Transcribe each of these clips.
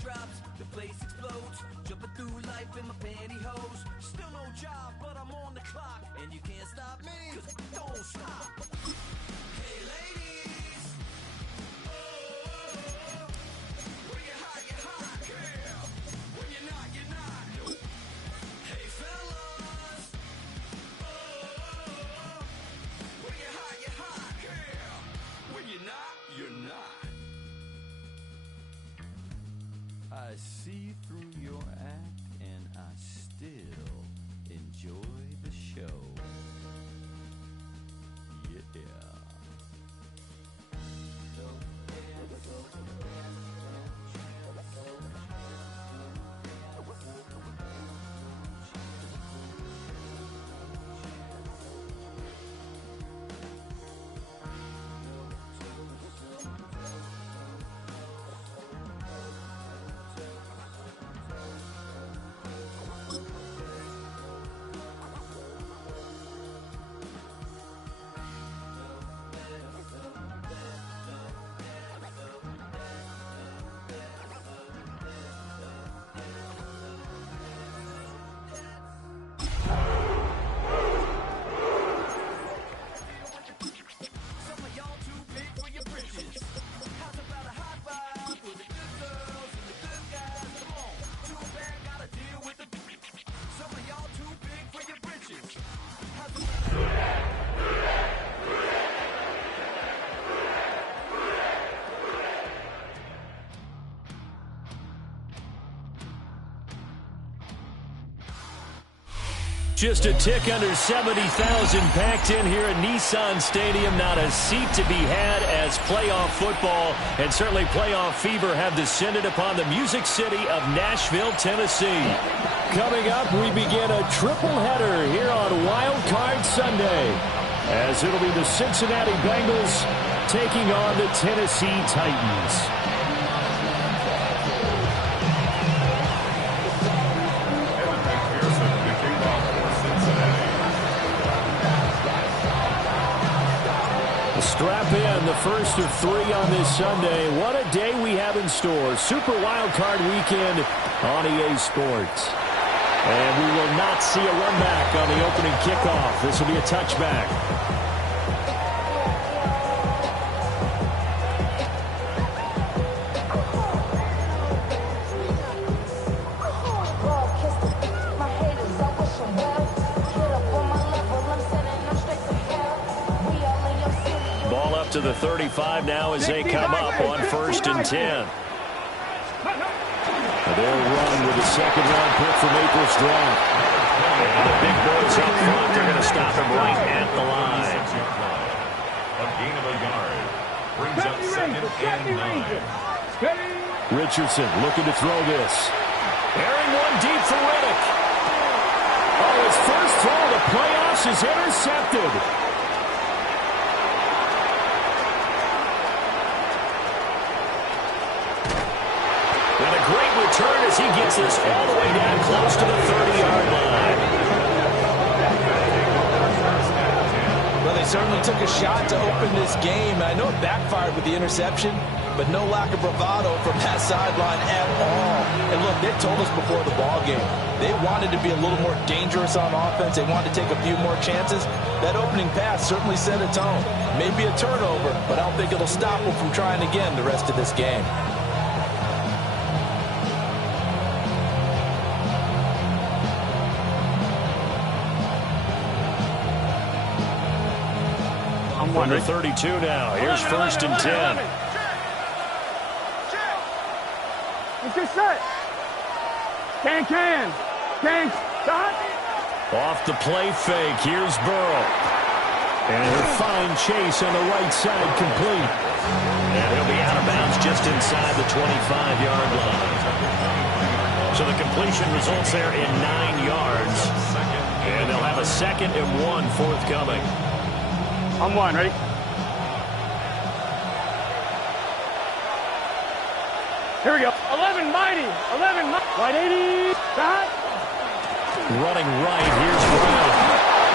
drops, the place explodes. Jumping through life in my pantyhose. Still no job, but I'm on the clock. And you can't stop me, 'cause don't stop. Hey ladies, oh, when you're hot, yeah. When you're not, you're not. Hey fellas, oh, when you're hot, yeah. When you're not, you're not. I see through your act and I still enjoy the show. Yeah. Just a tick under 70,000 packed in here at Nissan Stadium. Not a seat to be had as playoff football and certainly playoff fever have descended upon the Music City of Nashville, Tennessee. Coming up, we begin a triple header here on Wildcard Sunday, as it'll be the Cincinnati Bengals taking on the Tennessee Titans. Strap in, the first of three on this Sunday. What a day we have in store. Super Wildcard Weekend on EA Sports. And we will not see a run back on the opening kickoff. This will be a touchback. To the 35 now as they come up on 1st and 10. They'll run with a second-round pick from April's draft. And the big boys up front, they're going to stop him right at the line. A gain of a yard. Brings up 2nd and 9. Richardson looking to throw this. Airing one deep for Riddick. Oh, his first throw of the playoffs is intercepted. Great return as he gets this all the way down close to the 30-yard line. Well, they certainly took a shot to open this game. I know it backfired with the interception, but no lack of bravado from that sideline at all. And look, they told us before the ball game, they wanted to be a little more dangerous on offense. They wanted to take a few more chances. That opening pass certainly set a tone. Maybe a turnover, but I don't think it'll stop them from trying again the rest of this game. Under 32 now. Here's 1st and 10. It's just set. Can. Stop. Off the play fake. Here's Burrow. And a fine chase on the right side complete. And he'll be out of bounds just inside the 25-yard line. So the completion results there in 9 yards. And they'll have a 2nd and 1 forthcoming. I'm one, ready? Here we go. 11 mighty. Right 80. Stop. Running right. Here's Brown.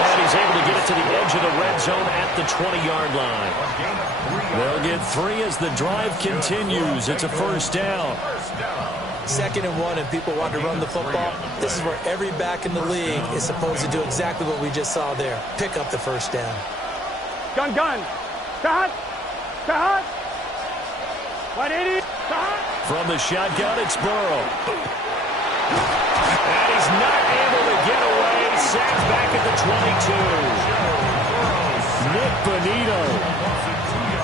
And he's able to get it to the edge of the red zone at the 20-yard line. They'll get 3 as the drive continues. It's a 1st down. 2nd and 1 and people want to run the football, this is where every back in the league is supposed to do exactly what we just saw there. Pick up the first down. Gun. Cut. 180. Cut. From the shotgun, it's Burrow. And he's not able to get away. Sacked back at the 22. Nick Bonito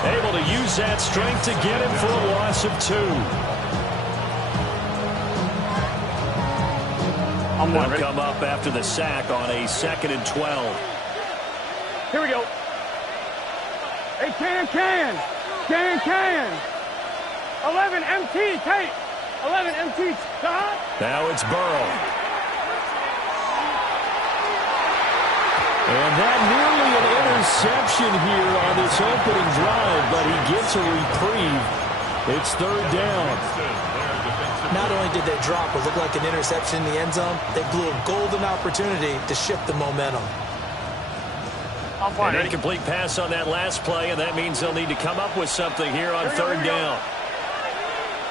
able to use that strength to get him for a loss of 2. They'll come up after the sack on a 2nd and 12. Here we go. Hey, can. 11 MT, Tate. 11 MT. Stop. Now it's Burrow. And that nearly an interception here on this opening drive, but he gets a reprieve. It's 3rd down. Not only did they drop what looked like an interception in the end zone, they blew a golden opportunity to shift the momentum. An incomplete pass on that last play, and that means they'll need to come up with something here on 3rd down.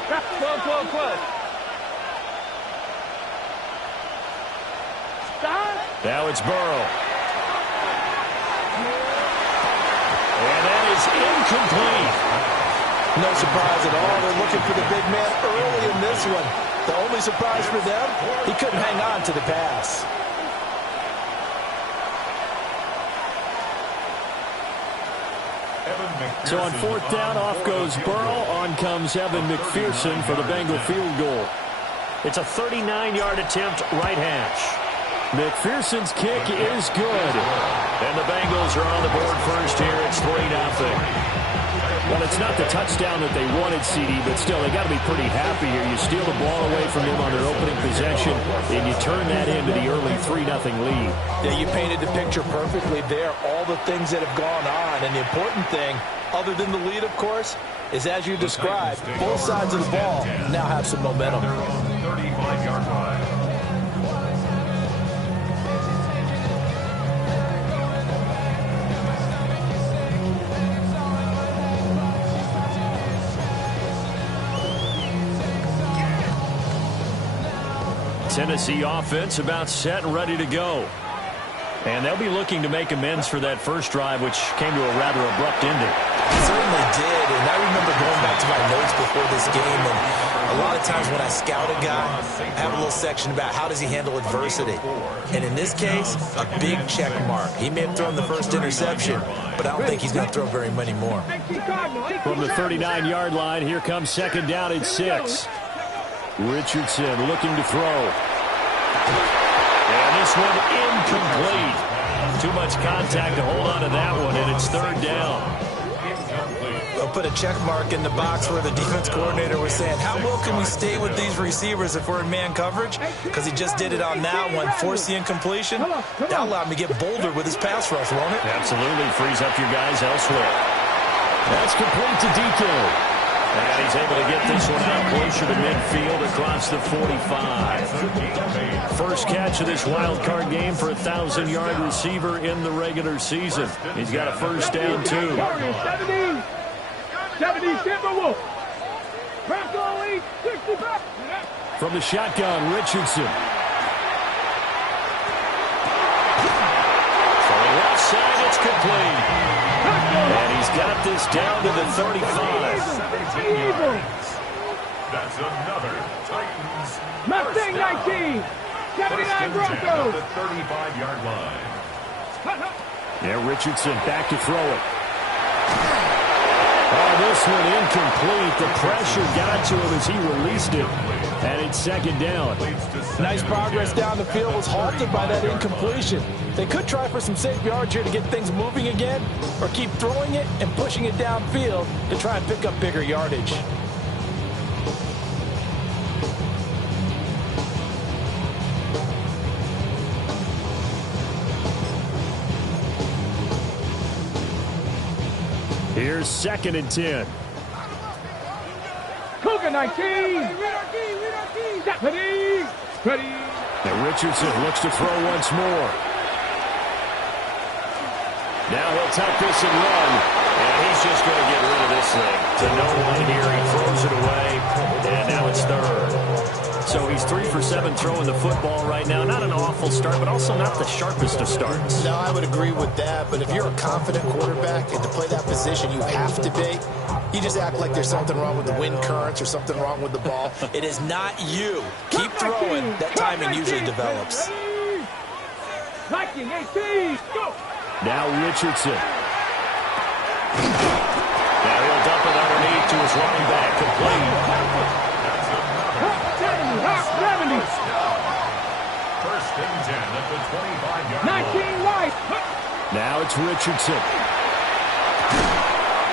12. Stop. Now it's Burrow. And that is incomplete. No surprise at all. They're looking for the big man early in this one. The only surprise for them, he couldn't hang on to the pass. So on 4th down, off goes Burrow. On comes Evan McPherson for the Bengal field goal. It's a 39-yard attempt, right hash. McPherson's kick is good. And the Bengals are on the board first here. It's 3-0. Well, it's not the touchdown that they wanted, CD, but still, they got to be pretty happy here. You steal the ball away from them on their opening possession, and you turn that into the early 3-0 lead. Yeah, you painted the picture perfectly there. All the things that have gone on, and the important thing, other than the lead, of course, is as you described, both sides of the ball now have some momentum. 35-yard line. Tennessee offense about set and ready to go. And they'll be looking to make amends for that first drive, which came to a rather abrupt ending. It certainly did, and I remember going back to my notes before this game, and a lot of times when I scout a guy, I have a little section about how does he handle adversity. And in this case, a big check mark. He may have thrown the first interception, but I don't think he's going to throw very many more. From the 39-yard line, here comes 2nd down at 6. Richardson looking to throw. And this one incomplete. Too much contact to hold on to that one, and it's 3rd down. They'll put a check mark in the box where the defense coordinator was saying, how well can we stay with these receivers if we're in man coverage? Because he just did it on that one, forced the incompletion. That allowed him to get bolder with his pass rush, won't it? Absolutely, frees up your guys elsewhere. That's complete to DK. And he's able to get this one out closer to midfield across the 45. First catch of this wild card game for a 1,000-yard receiver in the regular season. He's got a first down, too. 70 Timberwolf. From the shotgun, Richardson. For the left side, it's complete. And he's got this down to the 35. 17 yards. That's another Titans. Mustang 19. 79 Broncos. The 35-yard line. Yeah, Richardson back to throw it. Oh, this one incomplete. The pressure got to him as he released it. And it's 2nd down. Nice progress down the field was halted by that incompletion. They could try for some safe yards here to get things moving again, or keep throwing it and pushing it downfield to try and pick up bigger yardage. Here's 2nd and 10. Cougar 19. Ready. And Richardson looks to throw once more. Now he'll tuck this and run. And he's just going to get rid of this thing. To no one here. He throws it away. And now it's 3rd. So he's 3 for 7 throwing the football right now. Not an awful start, but also not the sharpest of starts. No, I would agree with that. But if you're a confident quarterback and to play that position, you have to be. You just act like there's something wrong with the wind currents or something wrong with the ball. It is not you. Keep throwing. That timing usually develops. 19, 18, go! Now Richardson. Now he'll dump it underneath to his running back. Complete. 70. First and 10 at the 25-yard 19 right. Now it's Richardson.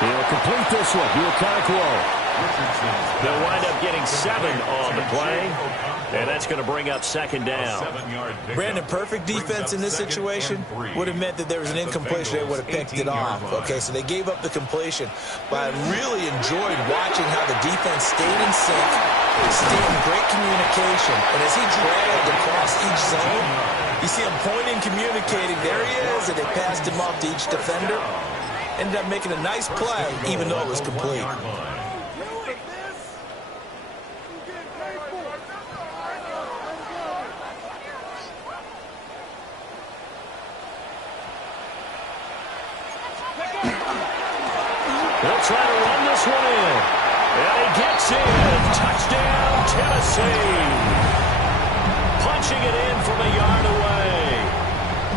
He'll complete this one. Okonkwo. They'll wind up getting 7 on the play, and that's going to bring up second down. Brandon, perfect defense in this situation would have meant that there was an incompletion. They would have picked it off. Okay, so they gave up the completion. But I really enjoyed watching how the defense stayed in sync, stayed in great communication. And as he dragged across each zone, you see him pointing, communicating. There he is, and they passed him off to each defender. Ended up making a nice play, even though it was complete. He'll try to run this one in. And he gets in. Touchdown, Tennessee. Punching it in from a yard away.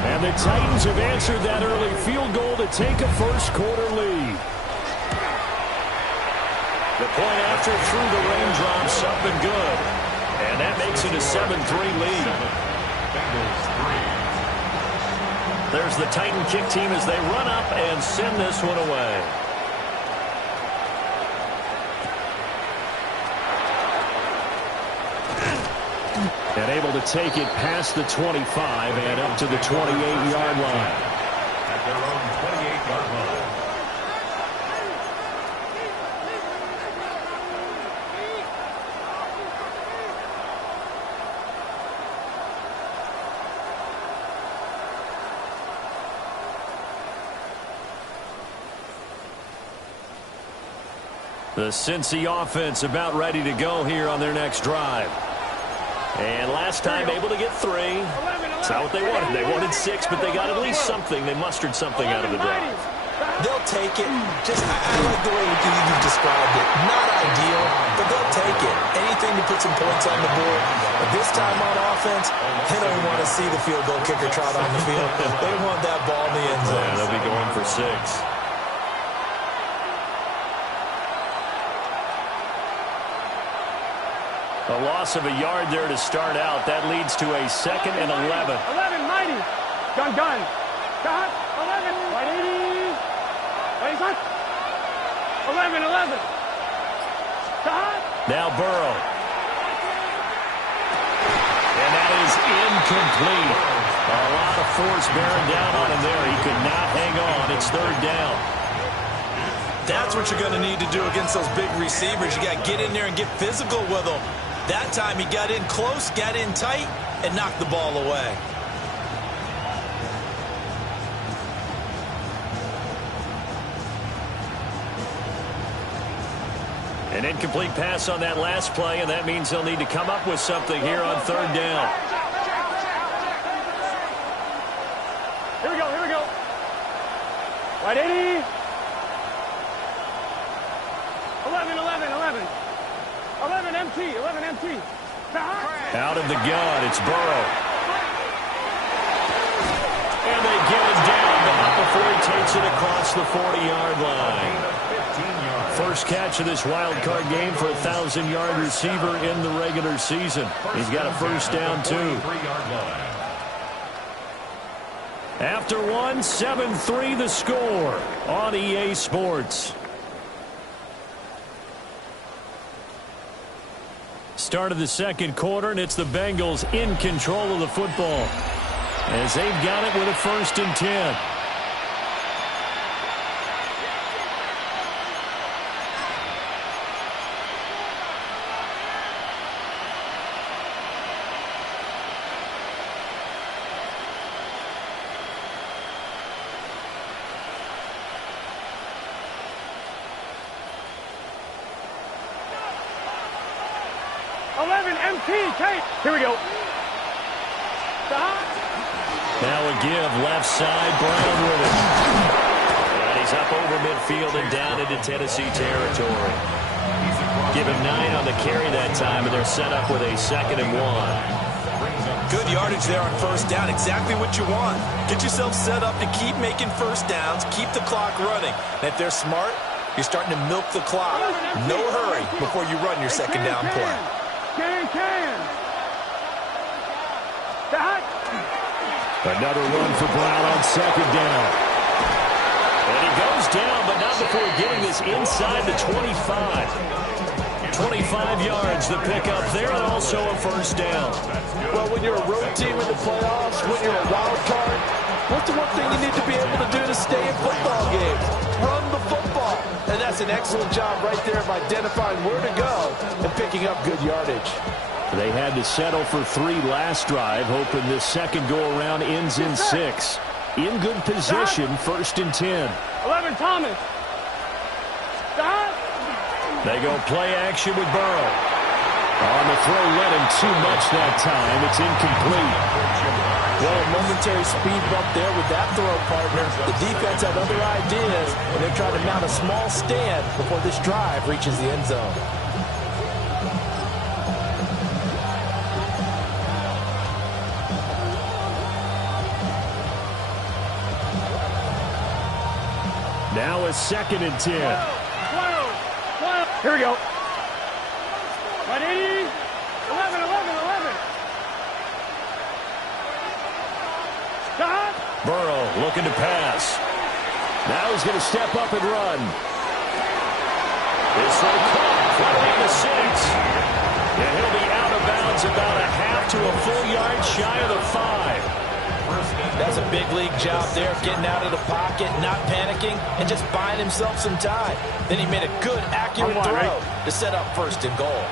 And the Titans have answered that early field goal to take a first-quarter lead. The point after through the raindrops up and good. And that makes it a 7-3 lead. There's the Titan kick team as they run up and send this one away. And able to take it past the 25 and up to the 28-yard line. At their own 28-yard line. The Cincy offense about ready to go here on their next drive. And last time able to get 3. It's not what they wanted. They wanted 6, but they got at least something. They mustered something out of the drive. They'll take it. I like the way you've described it. Not ideal, but they'll take it. Anything to put some points on the board. But this time on offense, they don't want to see the field goal kicker trot on the field. They want that ball in the end zone. Yeah, they'll be going for 6. A loss of a yard there to start out. That leads to a 2nd and 11. 11, mighty. Gun. Got 11. Right 80. Right shot. 11. Got. Now Burrow. And that is incomplete. A lot of force bearing down on him there. He could not hang on. It's 3rd down. That's what you're going to need to do against those big receivers. You got to get in there and get physical with them. That time he got in close, got in tight, and knocked the ball away. An incomplete pass on that last play, and that means they'll need to come up with something here on 3rd down. Here we go. Right 80. 11 empty. Out of the gun, it's Burrow. And they get him down, but not before he takes it across the 40-yard line. First catch of this wild card game for a 1,000-yard receiver in the regular season. He's got a first down, too. After 1, 7-3 the score on EA Sports. Start of the second quarter, and it's the Bengals in control of the football as they've got it with a 1st and 10. 11 MT, Kate. Here we go. Stop. Now a give, left side, Brown with it. And he's up over midfield and down into Tennessee territory. Give him 9 on the carry that time, and they're set up with a 2nd and 1. Good yardage there on first down. Exactly what you want. Get yourself set up to keep making first downs, keep the clock running. And if they're smart, you're starting to milk the clock. No hurry before you run your second down play. Another run for Brown on 2nd down. And he goes down, but not before getting this inside the 25. 25 yards, the pickup there, and also a first down. Well, when you're a road team in the playoffs, when you're a wild card, what's the one thing you need to be able to do to stay in football games? Run the football. And that's an excellent job right there of identifying where to go and picking up good yardage. They had to settle for 3 last drive, hoping this second go-around ends in 6. In good position, 1st and 10. 11 Thomas. Stop. They go play action with Burrow. On the throw, let him too much that time. It's incomplete. Well, a momentary speed bump there with that throw, partner. The defense had other ideas, and they're trying to mount a small stand before this drive reaches the end zone. Now a 2nd and 10. 12. Here we go. 180. 11. Stop. Burrow looking to pass. Now he's going to step up and run. This will caught right in the 6. And he'll be out of bounds about a half to a full yard shy of the 5. That's a big league job there, getting out of the pocket, not panicking, and just buying himself some time. Then he made a good, accurate throw to set up 1st and goal.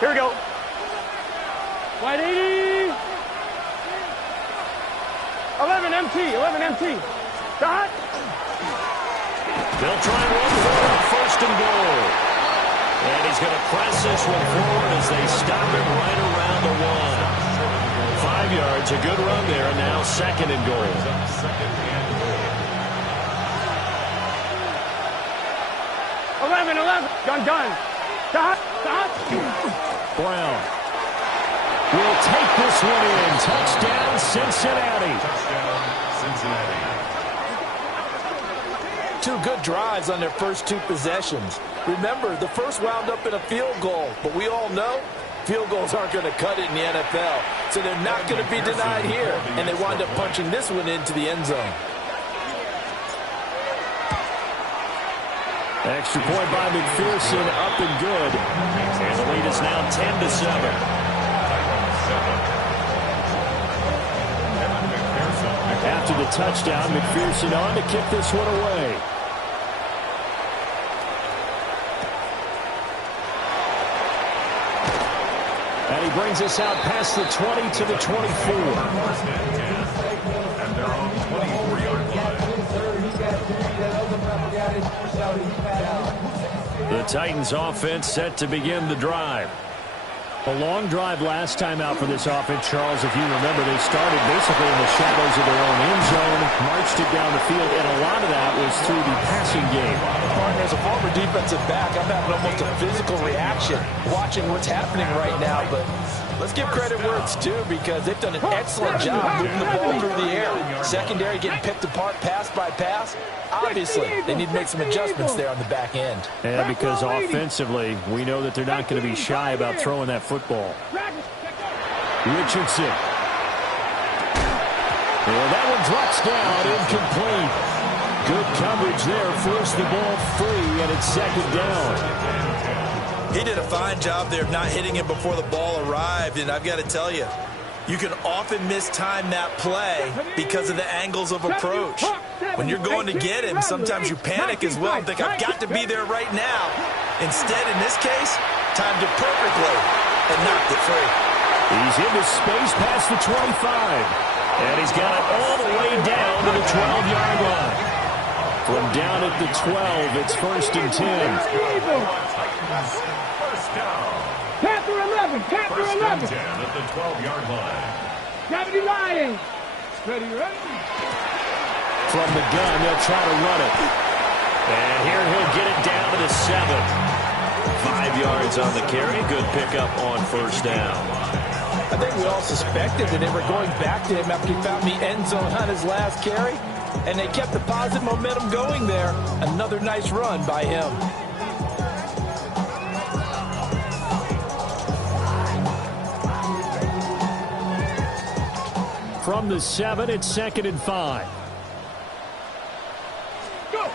Here we go. 180. 11 MT. Stop. They'll try and run for it on 1st and goal. And he's going to press this one forward as they stop him right around the 1. 5 yards, a good run there, and now 2nd and goal. 11. Gun. Stop. Brown will take this one in. Touchdown, Cincinnati. 2 good drives on their first 2 possessions. Remember, the first wound up in a field goal, but we all know field goals aren't going to cut it in the NFL, so they're not going to be denied here, and they wind up punching this one into the end zone. Extra point by McPherson, up and good. And the lead is now 10-7. After the touchdown, McPherson on to kick this one away. And he brings us out past the 20 to the 24. And they're on 23-yard line. The Titans offense set to begin the drive. A long drive last time out for this offense, Charles. If you remember, they started basically in the shadows of their own end zone, marched it down the field, and a lot of that was through the passing game. As a former defensive back, I'm having almost a physical reaction watching what's happening right now, but let's give credit where it's due because they've done an excellent job moving the ball through the air. Secondary getting picked apart pass by pass. Obviously, they need to make some adjustments there on the back end. And because offensively, we know that they're not going to be shy about throwing that football. Richardson. Well, that one drops down, incomplete. Good coverage there, forced the ball free, and it's 2nd down. He did a fine job there of not hitting him before the ball arrived, and I've got to tell you, you can often mistime that play because of the angles of approach. When you're going to get him, sometimes you panic as well and think, I've got to be there right now. Instead, in this case, timed it perfectly and knocked it free. He's into space past the 25, and he's got it all the way down to the 12-yard line. From down at the 12, it's 1st and 10. First down. Panther 11. Panther First 11. and 10 at the 12-yard line. 70 Lions. Ready, ready. From the gun, they'll try to run it. And here he'll get it down to the 7. 5 yards on the carry. Good pickup on 1st down. I think we all suspected that they were going back to him after he found the end zone on his last carry. And they kept the positive momentum going there. Another nice run by him. From the 7, it's 2nd and 5. Go.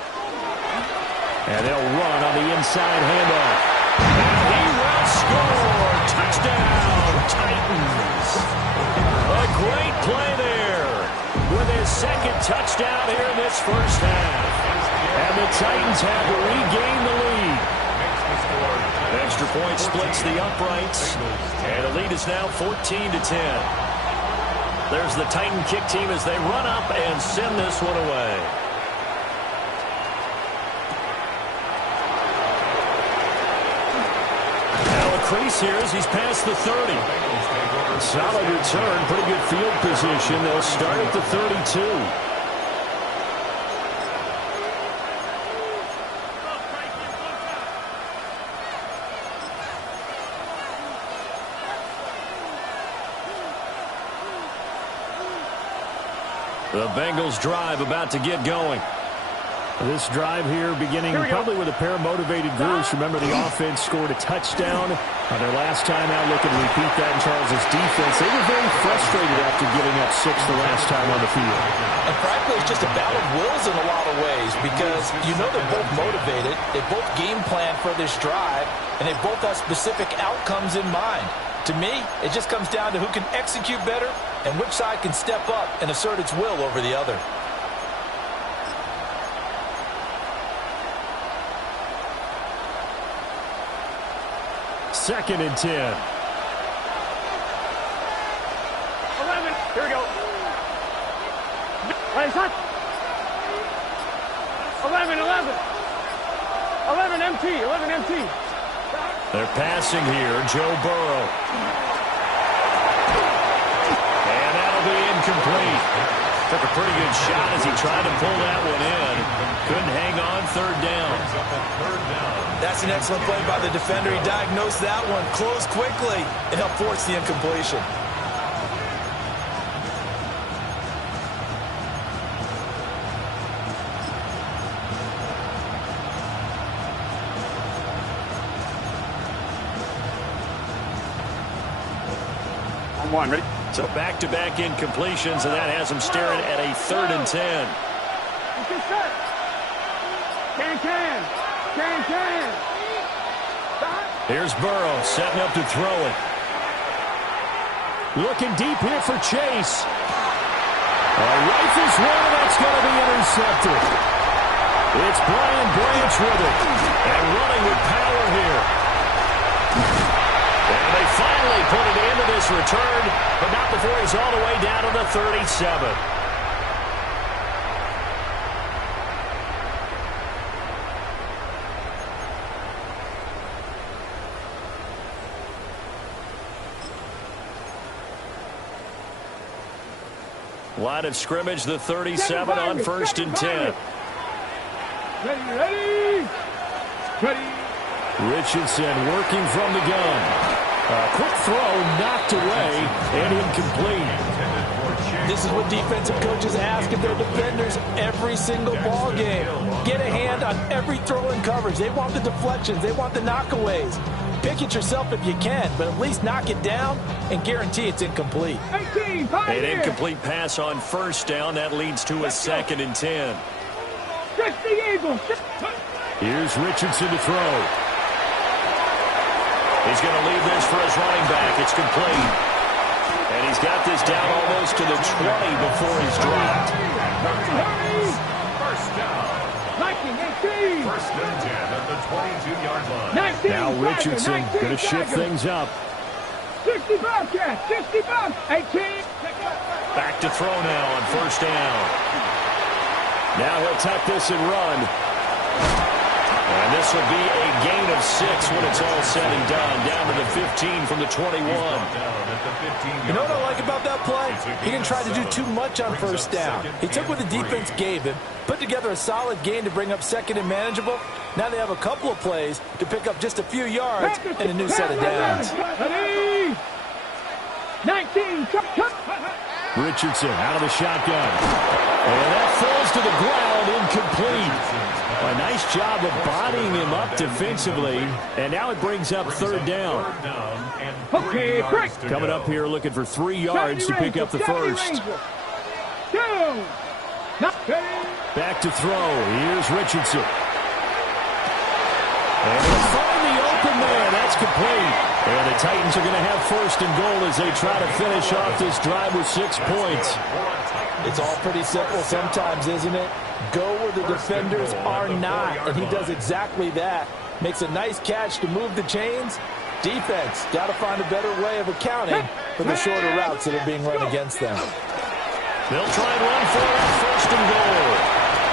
And they'll run on the inside handoff. And he will score. Touchdown, Titans. A great play there with his 2nd touchdown here in this 1st half. And the Titans have regained the lead. Extra point splits the uprights. And the lead is now 14-10. There's the Titan kick team as they run up and send this one away. Now a crease here as he's past the 30. Solid return, pretty good field position. They'll start at the 32. The Bengals drive about to get going. This drive here beginning probably with a pair of motivated groups. Remember, the offense scored a touchdown on their last time out. Looking to repeat that in Charles' defense. They were very frustrated after giving up 6 the last time on the field. And frankly, it's just a battle of wills in a lot of ways because you know they're both motivated. They both game plan for this drive, and they both have specific outcomes in mind. To me, it just comes down to who can execute better and which side can step up and assert its will over the other. Second and 10. 11. Here we go. Play hot. 11. 11 MT. 11 MT. They're passing here. Joe Burrow. And that'll be incomplete. Took a pretty good shot as he tried to pull that one in. Couldn't hang on. 3rd down. That's an excellent play by the defender. He diagnosed that one, closed quickly, and helped force the incompletion. On 1, ready? So back-to-back incompletions, and that has him staring at a 3rd and 10. Can. Here's Burrow setting up to throw it. Looking deep here for Chase. Rifles one, and that's going to be intercepted. It's Brian Branch with it. And running with power here. And they finally put it into this return, but not before he's all the way down to the 37. Line of scrimmage, the 37 on 1st and 10. Ready. Richardson working from the gun. A quick throw knocked away and incomplete. This is what defensive coaches ask of their defenders every single ball game. Get a hand on every throw in coverage. They want the deflections. They want the knockaways. Pick it yourself if you can, but at least knock it down and guarantee it's incomplete. An incomplete pass on 1st down. That leads to a 2nd and 10. Here's Richardson to throw. He's going to leave this for his running back. It's complete. And he's got this down almost to the 20 before he's dropped. First down. 1st and 10 at the 22-yard line. Now Richardson going to shift things up. 60 Bobcats, 60 Bob, 18. Back to throw now on 1st down. Now he'll tuck this and run. And this will be a gain of 6 when it's all said and done. Down to the 15 from the 21. You know what I like about that play? He didn't try to do too much on first down. He took what the defense gave him, put together a solid gain to bring up second and manageable. Now they have a couple of plays to pick up just a few yards and a new set of downs. 19, Richardson out of the shotgun. And that falls to the ground, incomplete. A nice job of bodying him up defensively. And now it brings up third down. Okay, quick. Coming up here looking for 3 yards to pick up the first. Back to throw. Here's Richardson. And he'll find the open man. That's complete. And the Titans are going to have first and goal as they try to finish off this drive with 6 points. It's all pretty simple sometimes, isn't it? Go where the defenders are not, and he does exactly that. Makes a nice catch to move the chains. Defense, got to find a better way of accounting for the shorter routes that are being run against them. They'll try and run for it, first and goal.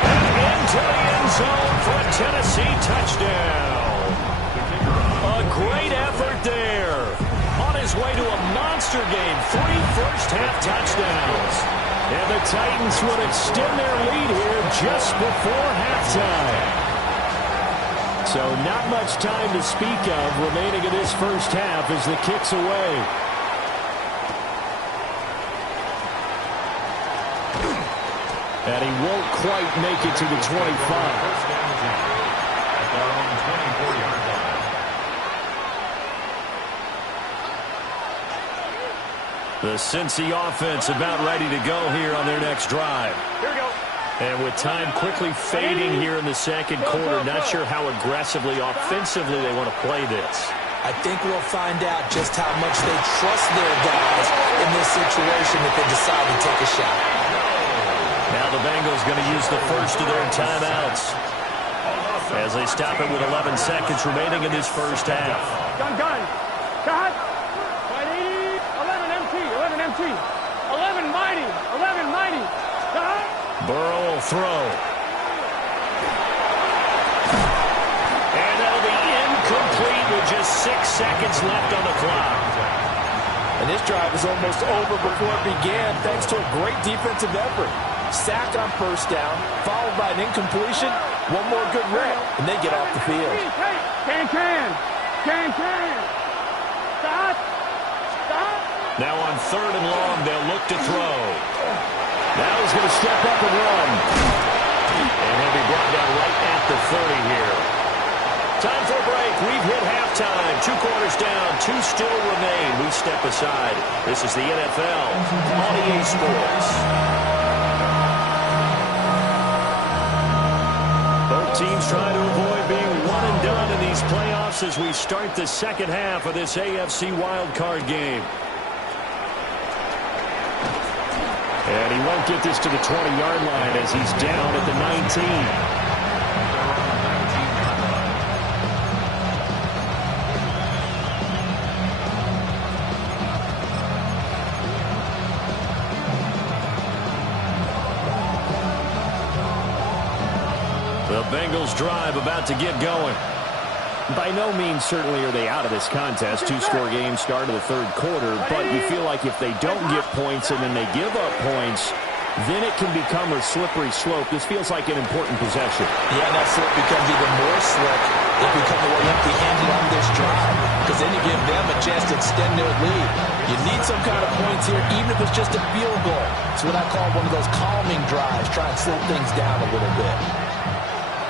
And into the end zone for a Tennessee touchdown. A great effort there. On his way to a monster game, 3 first-half touchdowns. And the Titans would extend their lead here just before halftime. So not much time to speak of remaining in this first half as the kick's away. And he won't quite make it to the 25. The Cincy offense about ready to go here on their next drive. Here we go. And with time quickly fading here in the second quarter, not sure how aggressively, offensively they want to play this. I think we'll find out just how much they trust their guys in this situation if they decide to take a shot. Now the Bengals going to use the first of their timeouts as they stop it with 11 seconds remaining in this first half. Gun. Cut. 11 empty. 11 mighty. Cut. Burrow will throw. And that'll be incomplete with just 6 seconds left on the clock. And this drive is almost over before it began thanks to a great defensive effort. Sack on first down, followed by an incompletion, one more good rep, and they get off the field. Can. Stop. Now on third and long, they'll look to throw. Now he's going to step up and run. And he'll be brought down right at the 30 here. Time for a break. We've hit halftime. 2 quarters down. 2 still remain. We step aside. This is the NFL on EA Sports. Both teams trying to avoid being one and done in these playoffs as we start the second half of this AFC wildcard game. And he won't get this to the 20-yard line as he's down at the 19. The Bengals drive about to get going. By no means certainly are they out of this contest. 2-score game start of the third quarter, but you feel like if they don't get points and then they give up points, then it can become a slippery slope. This feels like an important possession. Yeah, and that slip becomes even more slick if we come away empty-handed on this drive, because then you give them a chance to extend their lead. You need some kind of points here, even if it's just a field goal. It's what I call one of those calming drives, try and slow things down a little bit.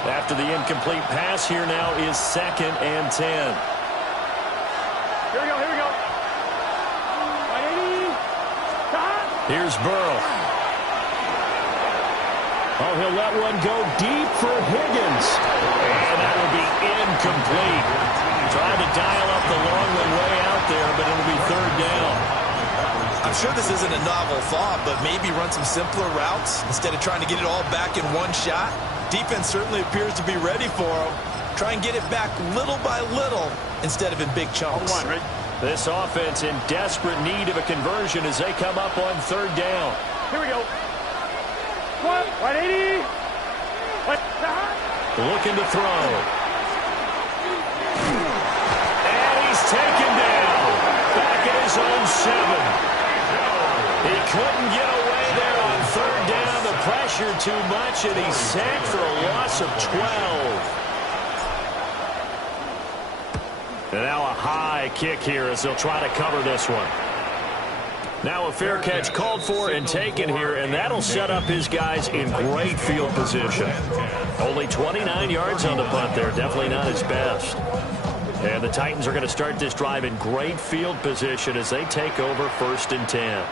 After the incomplete pass, here now is 2nd and 10. Here we go. Here's Burrow. Oh, he'll let one go deep for Higgins. And that will be incomplete. Trying to dial up the long one way out there, but it'll be 3rd down. I'm sure this isn't a novel thought, but maybe run some simpler routes instead of trying to get it all back in one shot. Defense certainly appears to be ready for him. Try and get it back little by little instead of in big chunks. This offense in desperate need of a conversion as they come up on 3rd down. Here we go. 180. Looking to throw. And he's taken down. Back at his own 7. He couldn't get away there on third down. The pressure too much, and he's sacked for a loss of 12. And now a high kick here as they'll try to cover this one. Now a fair catch called for and taken here, and that'll set up his guys in great field position. Only 29 yards on the punt there. Definitely not his best. And the Titans are going to start this drive in great field position as they take over 1st and 10.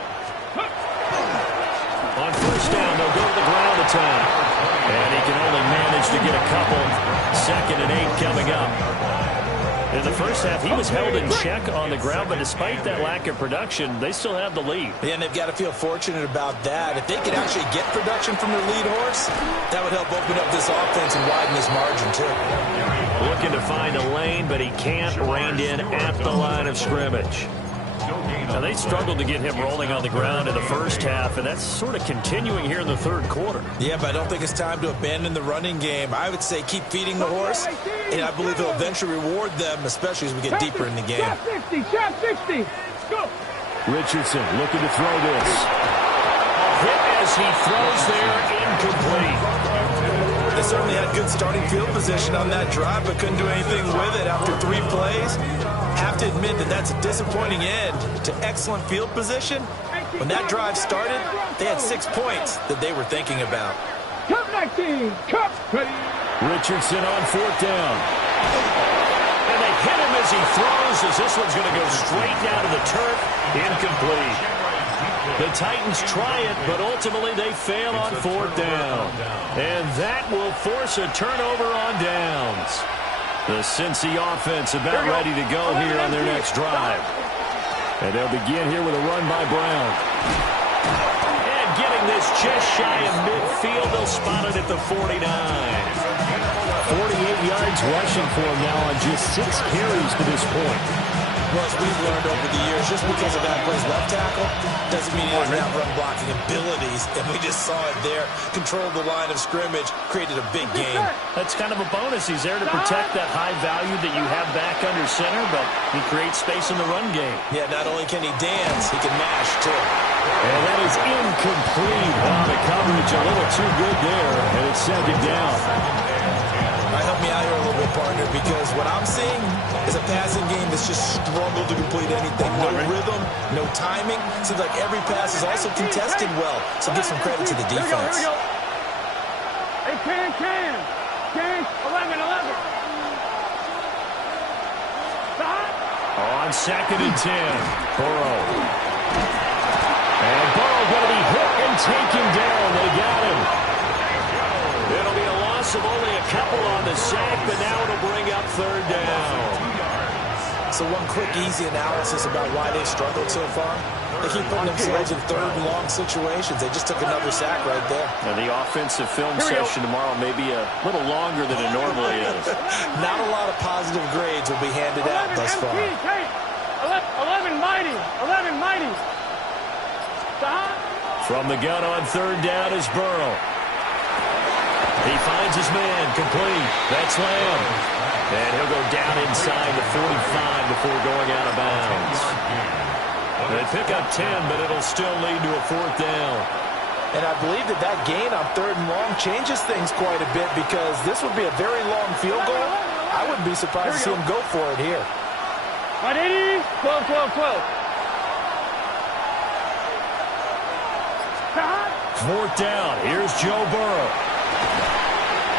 On first down, they'll go to the ground attack. And he can only manage to get a couple. 2nd and 8 coming up. In the first half, he was held in check on the ground, but despite that lack of production, they still have the lead. Yeah, and they've got to feel fortunate about that. If they could actually get production from their lead horse, that would help open up this offense and widen this margin, too. Looking to find a lane, but he can't rein in at the line of scrimmage. Now, they struggled to get him rolling on the ground in the first half, and that's sort of continuing here in the third quarter. Yeah, but I don't think it's time to abandon the running game. I would say keep feeding the horse, and I believe he'll eventually reward them, especially as we get deeper in the game. Shot 60, shot 60. Go. Richardson looking to throw this. Hit as he throws there, incomplete. They certainly had good starting field position on that drive, but couldn't do anything with it after 3 plays. Have to admit that that's a disappointing end to excellent field position. When that drive started, they had 6 points that they were thinking about. Cup 19, Cup ready. Richardson on 4th down. And they hit him as he throws, as this one's going to go straight down to the turf. Incomplete. The Titans try it, but ultimately they fail on 4th down. And that will force a turnover on downs. The Cincy offense about ready to go here on their next drive. And they'll begin here with a run by Brown. And getting this just shy of midfield, they'll spot it at the 49. 48 yards rushing for him now on just 6 carries to this point. Well, as we've learned over the years, just because a guy plays left tackle doesn't mean he doesn't have run blocking abilities. And we just saw it there. Controlled the line of scrimmage, created a big gain. That's kind of a bonus. He's there to protect that high value that you have back under center, but he creates space in the run game. Yeah, not only can he dance, he can mash, too. And that is incomplete. Wow, the coverage a little too good there, and it's 2nd down. Help me out here a little bit, partner, because what I'm seeing is a passing game that's just struggled to complete anything. No rhythm, no timing. Seems like every pass is also contested well, so give some credit to the defense. Here we go. Hey, can. 11. Stop. On 2nd and 10, Burrow. And Burrow going to be hit and taken down. They got him. It'll be a loss of only a couple on the sack, but now it'll bring up 3rd down. So one quick, easy analysis about why they've struggled so far. They keep putting themselves in 3rd and long situations. They just took another sack right there. Now the offensive film session tomorrow may be a little longer than it normally is. Not a lot of positive grades will be handed out thus far. 11 mighty. Stop. From the gun on 3rd down is Burrow. He finds his man, complete. That's Lamb. And he'll go down inside the 45 before going out of bounds. They pick up 10, but it'll still lead to a 4th down. And I believe that gain on 3rd and long changes things quite a bit because this would be a very long field goal. I wouldn't be surprised to see him go for it here. 180, 12. 4th down. Here's Joe Burrow.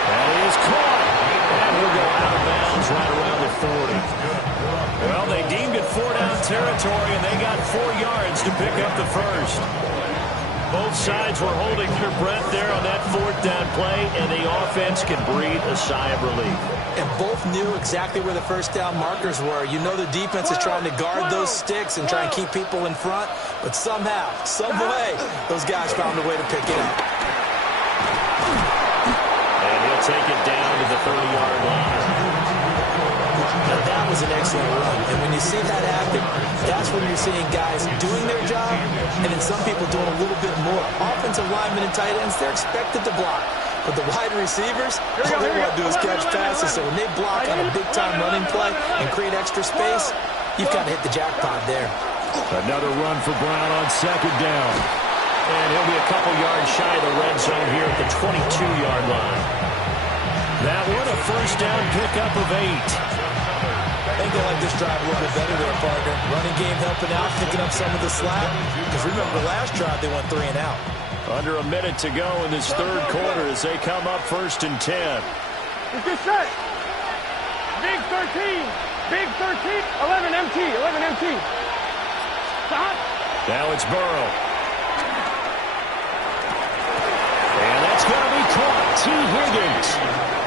And he is caught. And he'll go out of bounds right around the 40. Well, they deemed it 4-down territory, and they got 4 yards to pick up the first. Both sides were holding their breath there on that 4th down play, and the offense can breathe a sigh of relief. And both knew exactly where the first down markers were. You know the defense is trying to guard those sticks and try and keep people in front, but somehow, some way, those guys found a way to pick it up. And he'll take it down to the 30-yard line. Now that was an excellent run, and when you see that happen, that's when you're seeing guys doing their job, and then some people doing a little bit more. Offensive linemen and tight ends, they're expected to block. But the wide receivers, all they want to do is catch passes. So when they block on a big-time running play and create extra space, you've got to hit the jackpot there. Another run for Brown on second down. And he'll be a couple yards shy of the red zone here at the 22-yard line. That one, a first down pickup of 8. I think they like this drive a little bit better there, partner. Running game helping out, picking up some of the slack. Because remember, the last drive they went 3 and out. Under a minute to go in this third quarter as they come up first and 10. It's good set. Big 13. Big 13. 11 MT. 11 MT. Stop. Now it's Burrow. And that's going to be caught. T. Higgins.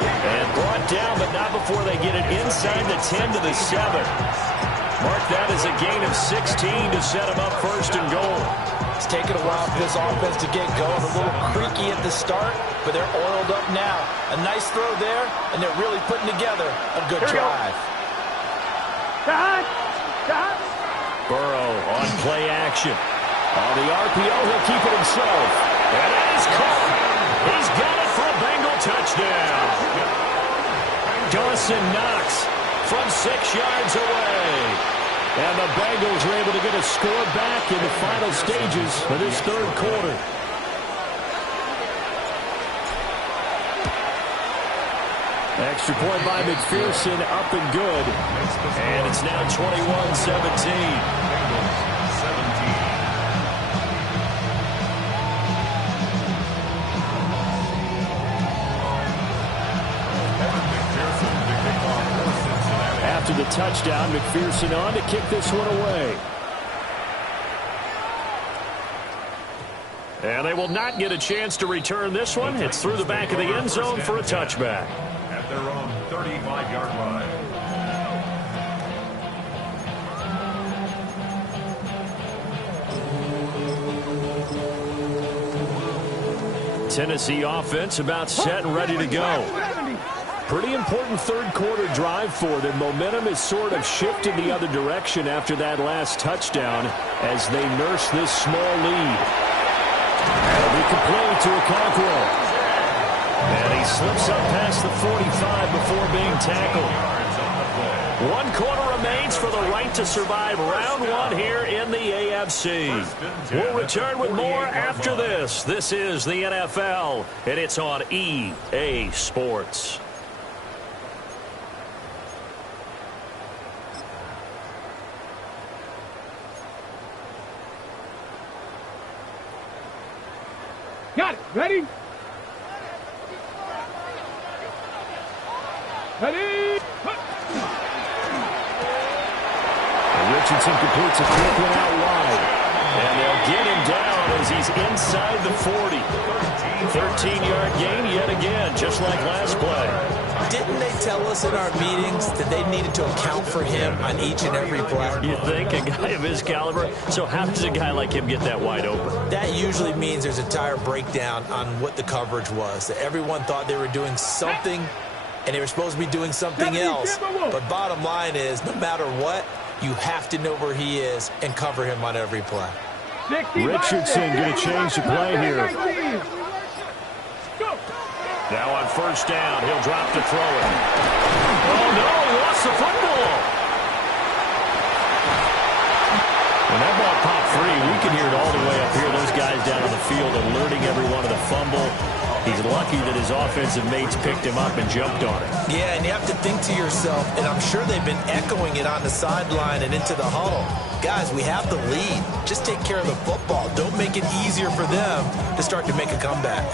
And brought down, but not before they get it inside the 10 to the 7. Mark that as a gain of 16 to set them up first and goal. It's taken a while for this offense to get going. A little creaky at the start, but they're oiled up now. A nice throw there, and they're really putting together a good drive. Burrow on play action. On the RPO, he'll keep it himself. And that is caught. He's got it for a Bengal touchdown. Dawson Knox from 6 yards away. And the Bengals are able to get a score back in the final stages of this third quarter. Extra point by McPherson, up and good. And it's now 21-17. After the touchdown, McPherson on to kick this one away. And they will not get a chance to return this one. It's through the back of the end zone for a touchback. At their own 35-yard line. Tennessee offense about set and ready to go. Pretty important third quarter drive for them. Momentum has sort of shifted the other direction after that last touchdown as they nurse this small lead. That'll be complete to Okonkwo. And he slips up past the 45 before being tackled. 1 quarter remains for the right to survive round 1 here in the AFC. We'll return with more after this. This is the NFL, and it's on EA Sports. Got it. Ready? Ready? Richardson completes a quick one out wide. And they'll get him down as he's inside the 40. 13-yard gain yet again, just like last play. Didn't they tell us in our meetings that they needed to account for him on each and every play? You think? A guy of his caliber? So how does a guy like him get that wide open? That usually means there's a entire breakdown on what the coverage was. That everyone thought they were doing something, and they were supposed to be doing something else. But bottom line is, no matter what, you have to know where he is and cover him on every play. Richardson going to change the play here. Now on first down, he'll drop to throw it. Oh, no, he lost the football. When that ball popped free, we can hear it all the way up here. Those guys down on the field alerting everyone of the fumble. He's lucky that his offensive mates picked him up and jumped on it. Yeah, and you have to think to yourself, and I'm sure they've been echoing it on the sideline and into the huddle. Guys, we have the lead. Just take care of the football. Don't make it easier for them to start to make a comeback.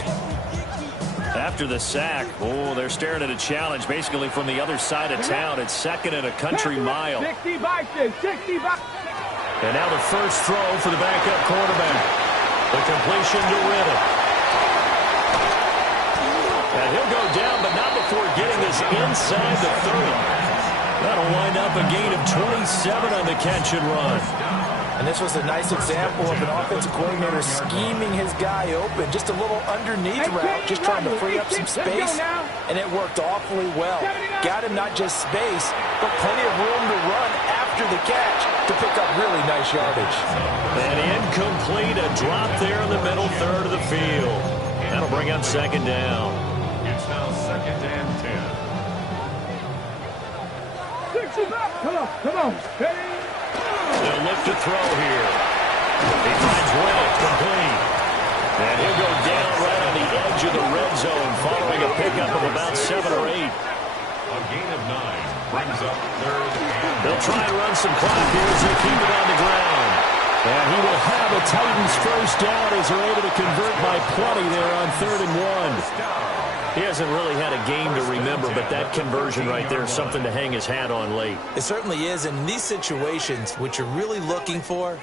After the sack, oh, they're staring at a challenge basically from the other side of town. It's second and a country mile. 60 boxes, 60 boxes. And now the first throw for the backup quarterback. The completion to Riddle. And he'll go down, but not before getting this inside the 30. That'll wind up a gain of 27 on the catch and run. And this was a nice example of an offensive coordinator scheming his guy open. Just a little underneath route, just trying to free up some space. And it worked awfully well. Got him not just space, but plenty of room to run after the catch to pick up really nice yardage. And incomplete, a drop there in the middle third of the field. That'll bring up second down. 2nd and 10. Come on. They'll look to throw here. He finds Reynolds complete. And he'll go down right on the edge of the red zone following a pickup of about 7 or 8. A gain of 9 brings up 3rd and. They'll try and run some clock here as they keep it on the ground. And he will have a Titans first down as they're able to convert by plenty there on 3rd and 1. He hasn't really had a game to remember, but that conversion right there is something to hang his hat on late. It certainly is. And in these situations, what you're really looking for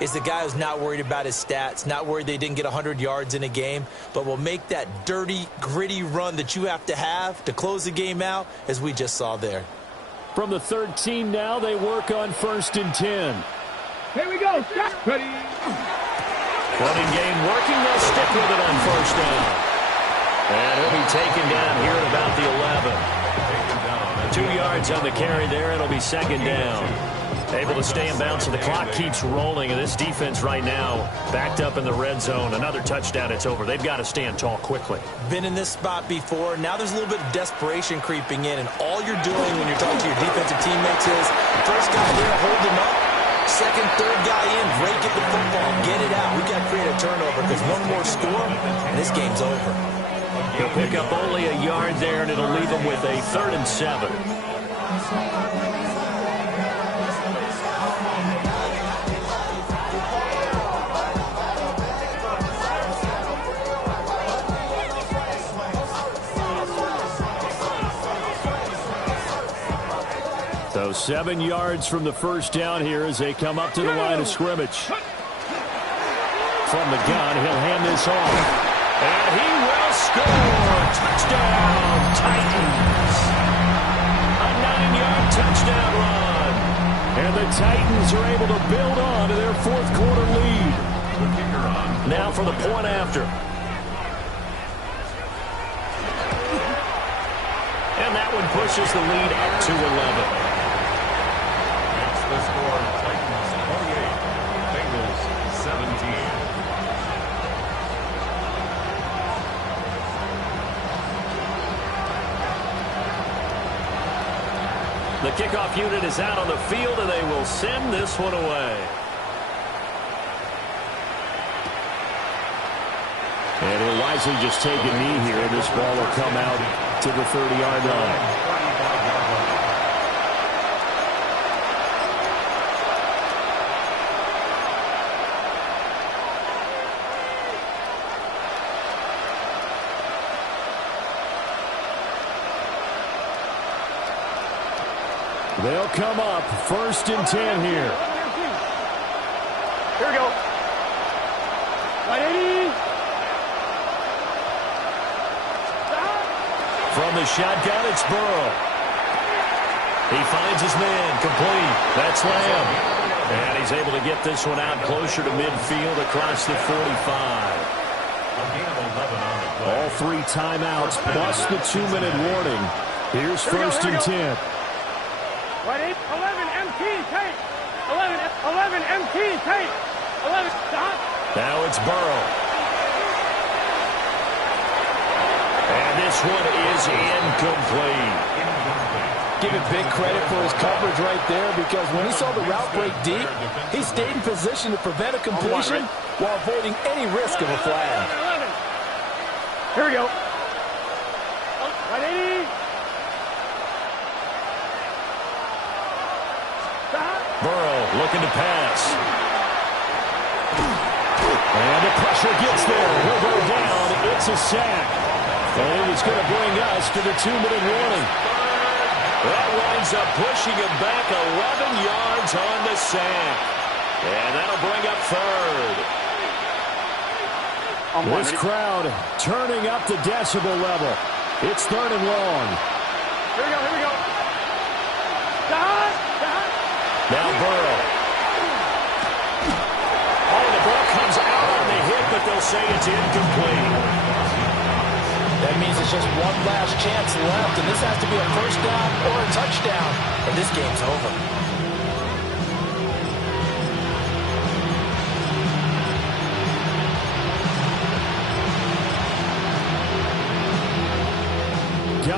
is the guy who's not worried about his stats, not worried they didn't get 100 yards in a game, but will make that dirty, gritty run that you have to close the game out, as we just saw there. From the 13 now, they work on 1st and 10. Here we go. Ready. Running game working. They'll stick with it on 1st down. And he'll be taken down here at about the 11. 2 yards on the carry there. It'll be 2nd down. Able to stay in bounds, so the clock keeps rolling. And this defense right now backed up in the red zone. Another touchdown, it's over. They've got to stand tall quickly. Been in this spot before. Now there's a little bit of desperation creeping in. And all you're doing when you're talking to your defensive teammates is, first guy there, hold him up. Second, third guy in, break at the football, get it out. We got to create a turnover because one more score, and this game's over. He'll pick up only a yard there, and it'll leave him with a 3rd and 7. So 7 yards from the first down here as they come up to the line of scrimmage. From the gun, he'll hand this off. And he will score. Touchdown, Titans. A 9-yard touchdown run. And the Titans are able to build on to their 4th quarter lead. Now for the point after. And that one pushes the lead up to 11. That's the score. Titans 28. Bengals 17. The kickoff unit is out on the field, and they will send this one away. And he'll wisely just take a knee here, and this ball will come out to the 30-yard line. They'll come up 1st and 10 here. Here we go. 180. From the shotgun, it's Burrow. He finds his man, complete. That's Lamb. And he's able to get this one out closer to midfield across the 45. All 3 timeouts plus the 2-minute warning. Here's 1st and 10. 11 MT tape. 11 MT tape. 11 stop. Now it's Burrow. And this one is incomplete. Give it big credit for his coverage right there, because when he saw the route break deep, he stayed in position to prevent a completion while avoiding any risk of a flag. 11. Here we go. 180. Burrow looking to pass. And the pressure gets there. He'll go down. It's a sack. And it's going to bring us to the 2-minute warning. That winds up pushing him back 11 yards on the sack. And that'll bring up 3rd. This crowd turning up the decibel level. It's 3rd and long. Here we go. Now Burrow. Oh, the ball comes out on the hit, but they'll say it's incomplete. That means it's just one last chance left, and this has to be a first down or a touchdown, and this game's over.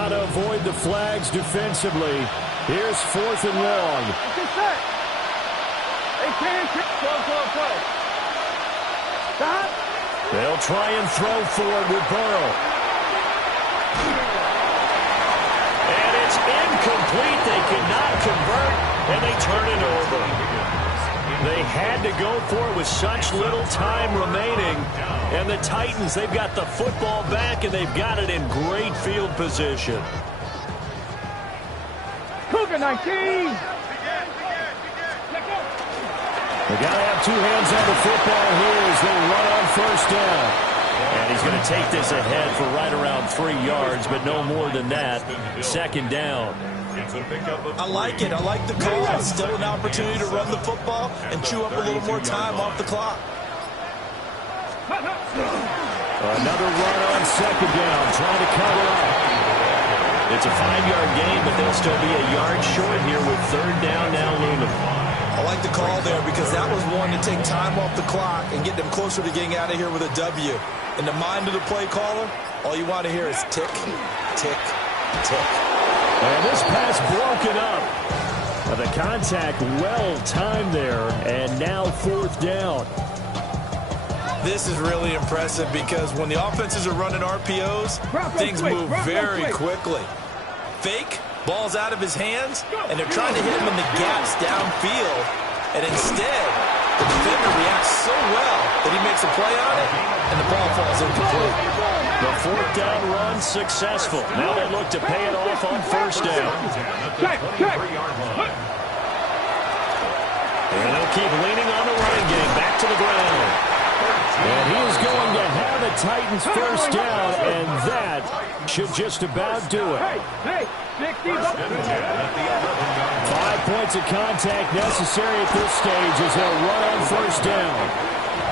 Trying to avoid the flags defensively. Here's 4th and long. Stop. They'll try and throw for it with Burrow. And it's incomplete. They could not convert, and they turn it over. They had to go for it with such little time remaining. And the Titans, they've got the football back, and they've got it in great field position. Cougar 19. They got to have two hands on the football here as they run on 1st down. And he's going to take this ahead for right around 3 yards, but no more than that. 2nd down. I like it. I like the call. Still an opportunity to run the football and chew up a little more time off the clock. Another run on 2nd down, trying to cover up. It's a 5-yard gain, but they'll still be a yard short here with 3rd down now looming. I like the call there because that was one to take time off the clock and get them closer to getting out of here with a W. In the mind of the play caller, all you want to hear is tick, tick, tick. And this pass broken up. The contact well timed there, and now 4th down. This is really impressive because when the offenses are running RPOs, things move very quickly. Fake, ball's out of his hands, and they're trying to hit him in the gaps downfield. And instead, the defender reacts so well that he makes a play on it, and the ball falls incomplete. The 4th down run successful. Now they look to pay it off on 1st down. And they'll keep leaning on the running game. Back to the ground. And he is going to have the Titans 1st down, and that should just about do it. 5 points of contact necessary at this stage as they'll run on 1st down.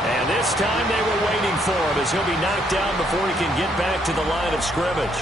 And this time they were waiting for him as he'll be knocked down before he can get back to the line of scrimmage.